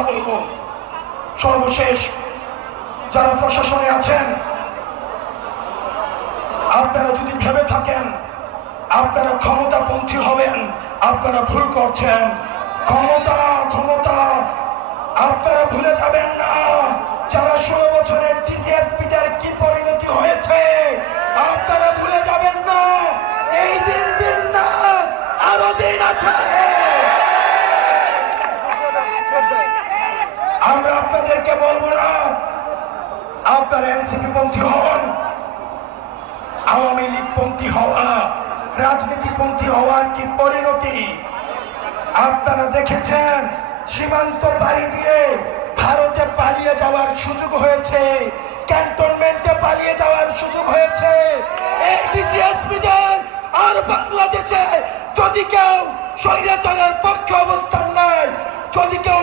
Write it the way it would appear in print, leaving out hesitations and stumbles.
কথা বলবো। সর্বশেষ যারা প্রশাসনে আছেন, আপনারা যদি ভেবে থাকেন আপনারা ক্ষমতাপন্থী হবেন, আপনারা ভুল করছেন। ক্ষমতা ক্ষমতা আপনারা ভুলে যাবেন না যারা 16 বছরের ডিসিএসপিদের কি পরিণতি হয়েছে, আপনারা ভুলে যাবেন না। এই দিন না, আরো দিন আছে। আমরা আপনাদেরকে বলবো না আপনারা এনসিপি পন্থী হন, আওয়ামী লীগ পন্থী হওয়া, রাজনীতিপন্থী হওয়ার কি পরিণতি আপনারা দেখেছেন। সীমান্ত পাড়ি দিয়ে ভারতে পালিয়ে যাওয়ার সুযোগ হয়েছে, ক্যান্টনমেন্টে পালিয়ে যাওয়ার সুযোগ হয়েছে। এই ডিসিএসপিদের আর বাংলাদেশে যদি কেউ স্বৈরাচারের পক্ষে অবস্থান নেয়, যদি কেউ